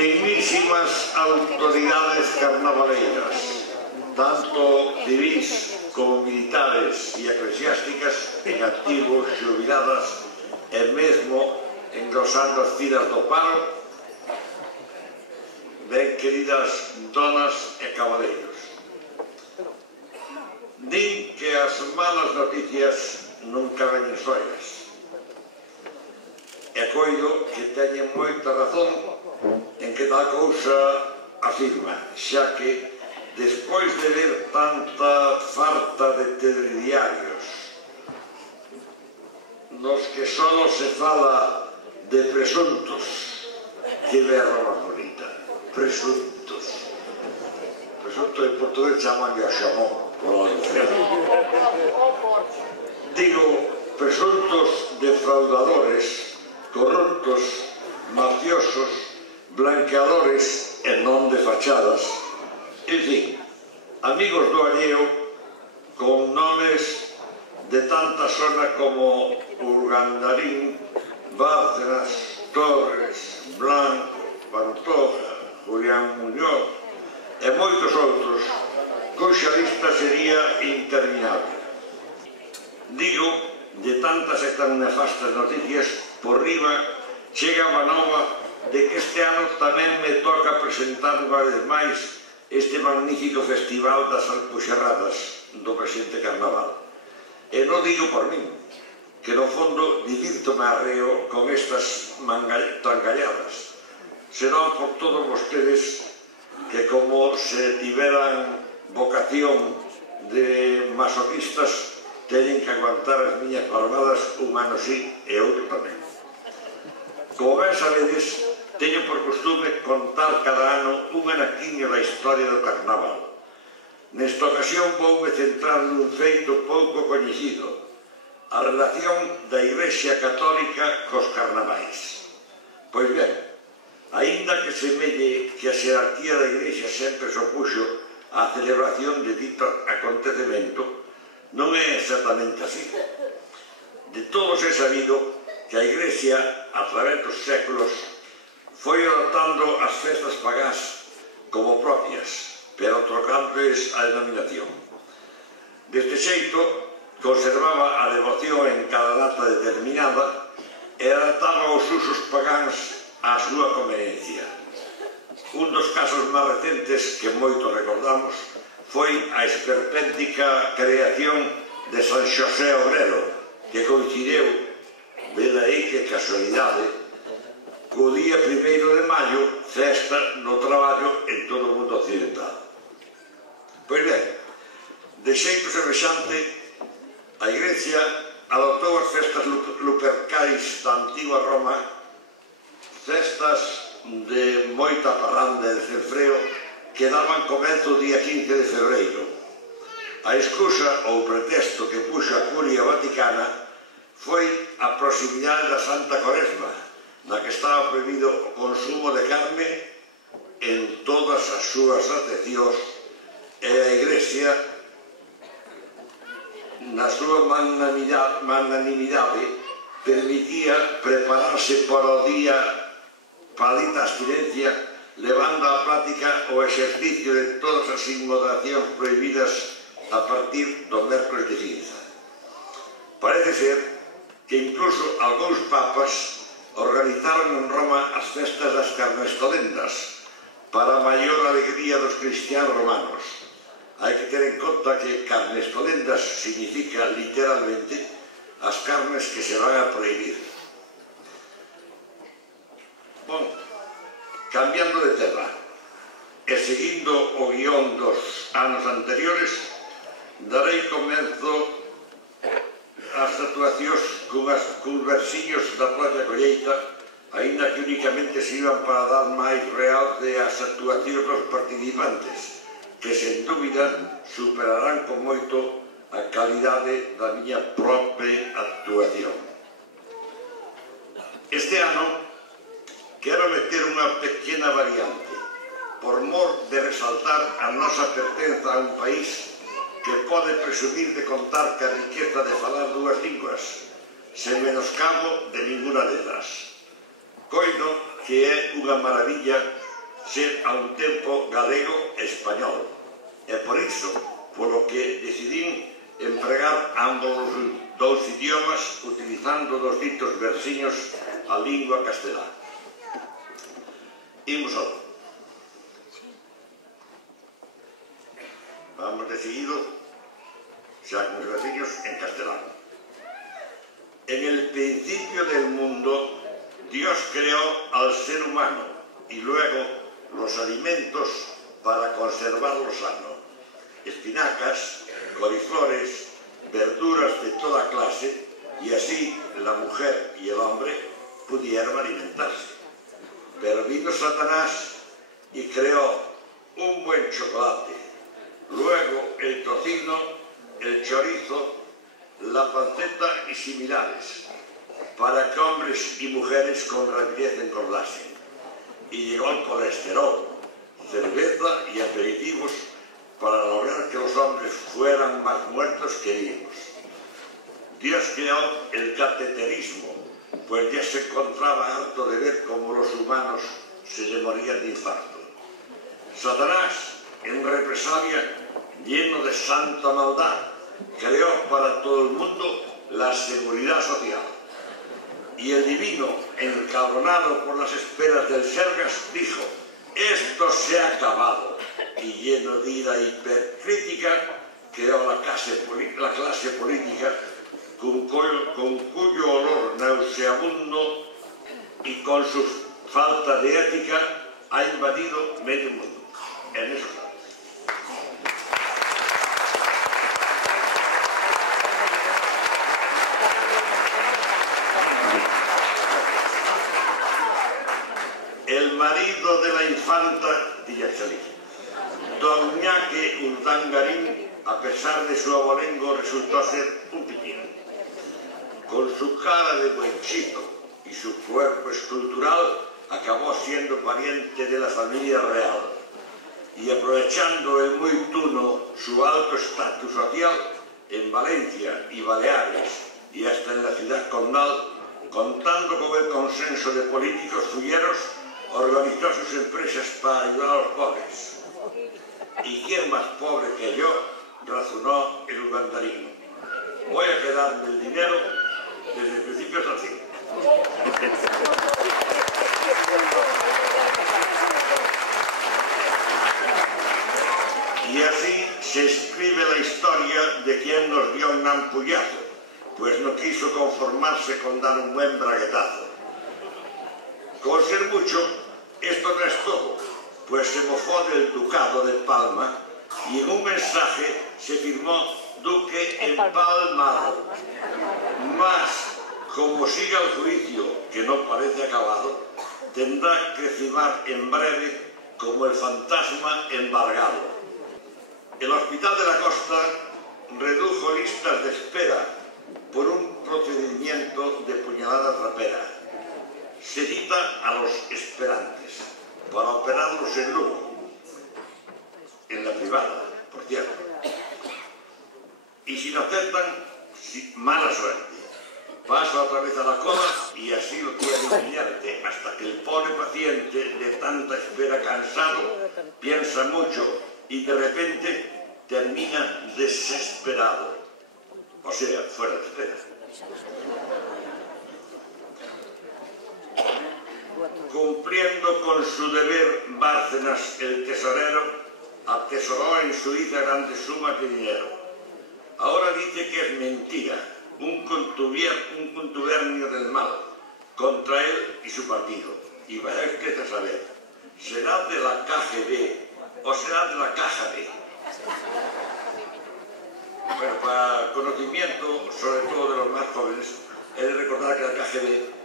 Dignísimas autoridades carnavaleiras, tanto civis como militares e eclesiásticas, en activo, xubiladas e mesmo engrosando as filas do paro, ben queridas donas e cabaleiros. Din que as malas noticias nunca veñen soias. E coido que teñen moita razón en que tal cousa afirma, xa que despois de ver tanta farta de telediarios nos que só se fala de presuntos, que berra máis bonita, presuntos. Presunto en portugués chamanlle a xamón, digo, presuntos defraudadores, corruptos, mafiosos, blanqueadores e non de fachadas, en fin, amigos do alleo con nomes de tanta zona como Urgandarín, Bárcenas, Torres, Blanco, Pantoja, Julián Muñoz e moitos outros, cuxa lista sería interminable. Digo, de tantas e tan nefastas noticias, por riba chega a nova de que este ano tamén me toca presentar unha vez máis este magnífico festival das alpuxerradas do presente carnaval. E non digo por min, que no fondo divirto-me arreo con estas tangalladas, senón por todos vostedes que como se tiveran vocación de masoquistas teñen que aguantar as miñas palmadas un ano sí e outro tamén. Como ben sabedes, teño por costume contar cada ano un anaquiño da historia do carnaval. Nesta ocasión voume centrar nun feito pouco coñecido, a relación da Igrexa Católica cos carnavais. Pois ben, aínda que semelle que a xerarquía da Igrexa sempre se opuxo á celebración de dito acontecemento, non é exactamente así. De todos é sabido que a Igrexa, a través dos séculos, foi adoptando as festas pagás como propias, pero trocándoles a denominación. Deste xeito, conservaba a devoción en cada data determinada e adaptaba os usos pagáns á súa conveniencia. Un dos casos máis recentes que moito recordamos foi a esperpéntica creación de San Xosé Obrero, que coincideu, vela aí que casualidade, co día 1 de maio, festa no traballo en todo o mundo occidental. Pois ben, de xeito semexante, a Igrexa adoptou as festas lupercais da antigua Roma, festas de moita parranda e desenfreo que daban comezo o día 15 de febreiro. A excusa ou pretexto que puxo a Curia Vaticana foi a proximidade da Santa Coresma, na que estaba prohibido o consumo de carne en todas as súas acepcións e a Iglesia, na súa magnanimidade, permitía prepararse para o día para a dita abstinencia, levando á práctica o exercicio de todas as inmolacións prohibidas a partir do mércoles de cinza. Parece ser que incluso algúns papas organizaron en Roma as festas das carnestolendas para a maior alegría dos cristianos romanos. Hai que ter en conta que carnestolendas significa literalmente as carnes que se van a prohibir. Bom, cambiando de tema e seguindo o guión dos anos anteriores, darei comenzo as actuacións cuns versiños da propia colleita, aínda que únicamente sirvan para dar máis realce ás actuacións dos participantes, que sen dúbida superarán con moito a calidade da miña propia actuación. Este ano quero meter unha pequena variante, por mor de resaltar a nosa pertenza a un país que pode presumir de contar ca riqueza de falar dúas linguas, sen menoscabo de ninguna delas. Coido que é unha maravilla ser a un tempo galego e español. E por iso, polo que decidín empregar ambos os dous idiomas utilizando dos ditos versiños a lingua castelá. Imos ao. Vamos de seguido, xa con os versiños en castelán. En el principio del mundo, Dios creó al ser humano y luego los alimentos para conservarlo sano. Espinacas, coliflores, verduras de toda clase, y así la mujer y el hombre pudieron alimentarse. Pero vino Satanás y creó un buen chocolate, luego el tocino, el chorizo, la panceta y similares, para que hombres y mujeres con rapidez engordasen. Y llegó el colesterol, cerveza y aperitivos para lograr que los hombres fueran más muertos que vivos. Dios creó el cateterismo, pues ya se encontraba harto de ver cómo los humanos se le morían de infarto. Satanás, en represalia, lleno de santa maldad, creó para todo el mundo la seguridad social. Y el divino, encabronado por las esperas del Sergas, dijo: esto se ha acabado. Y lleno de ira hipercrítica, creó la clase política con cuyo olor nauseabundo y con su falta de ética ha invadido medio mundo. En eso está. El marido de la infanta Diyachalí, don Iñaki Urdangarín, a pesar de su abolengo, resultó ser un pitín. Con su cara de buenchito y su cuerpo escultural, acabó siendo pariente de la familia real. Y aprovechando el muy tuno su alto estatus social, en Valencia y Baleares y hasta en la ciudad condal, contando con el consenso de políticos fulleros, organizó sus empresas para ayudar a los pobres. ¿Y quién más pobre que yo?, razonó el urdangarín. Voy a quedarme el dinero desde el principio hasta el fin. Y así se escribe la historia de quien nos dio un ampullazo, pues no quiso conformarse con dar un buen braguetazo. Con ser mucho, esto no es todo, pues se mofó del ducado de Palma y en un mensaje se firmó Duque empalmado. Mas, como siga el juicio, que no parece acabado, tendrá que firmar en breve como el fantasma embargado. El Hospital de la Costa redujo listas de espera por un procedimiento de puñalada trapera. Se cita a los esperantes para operarlos en Lugo, en la privada, por cierto. Y si no aceptan, mala suerte. Pasa otra vez a la cola y así lo tiene humillante, hasta que el pobre paciente, de tanta espera cansado, piensa mucho y de repente termina desesperado. O sea, fuera de espera. Cumpliendo con su deber, Bárcenas, el tesorero, atesoró en Suiza grandes sumas de dinero. Ahora dice que es mentira, un contubernio del mal contra él y su partido. Y vaya usted a saber, ¿será de la KGB o será de la Caja B? Bueno, para conocimiento, sobre todo de los más jóvenes, he de recordar que la KGB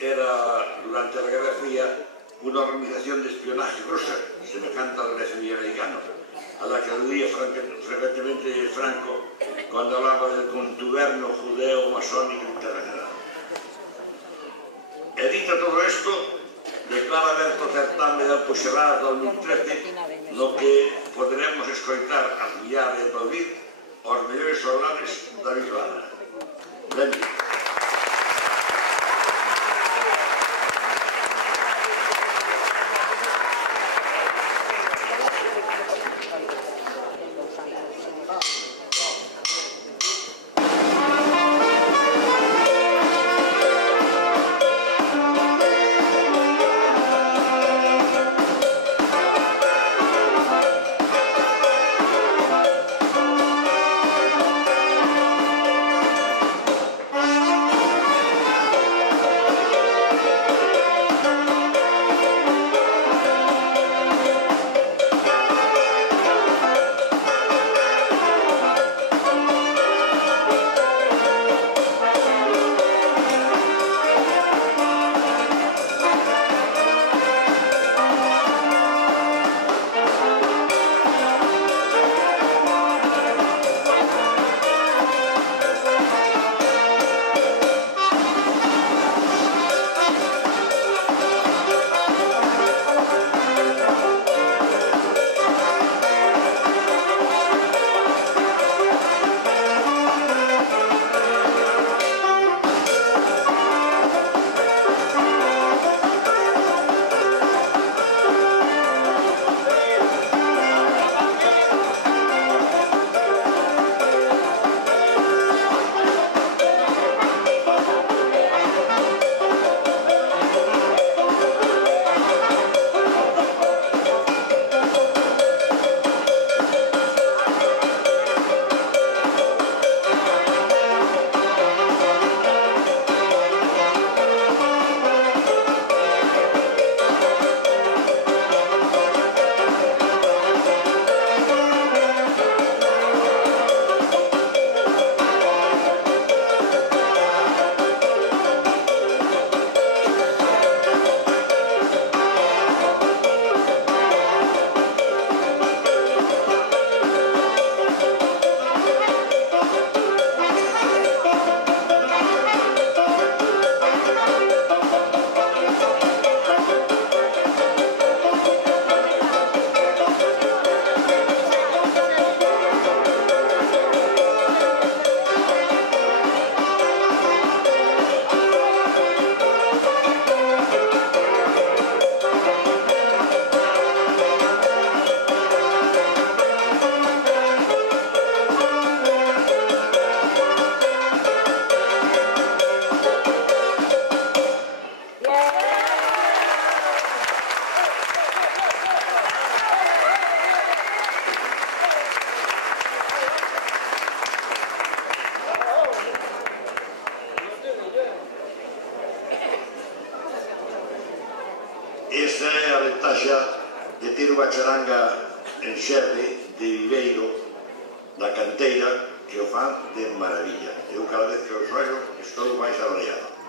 era, durante la Guerra Fría, una organización de espionaje rusa, semejante al FBI americano, a la que aludía frecuentemente Franco cuando hablaba del contubernio judeo-masónico internacional. Edita todo esto, declara aberto o certame da Puxerrada 2013, no que poderemos escoitar, admirar e aplaudir os mellores soldados da Bislana. Benvido. esa é a ventaxa de ter unha charanga en xerde de viveiro da canteira que o fan de maravilla. Eu cada vez que o xoio estou máis arraiado.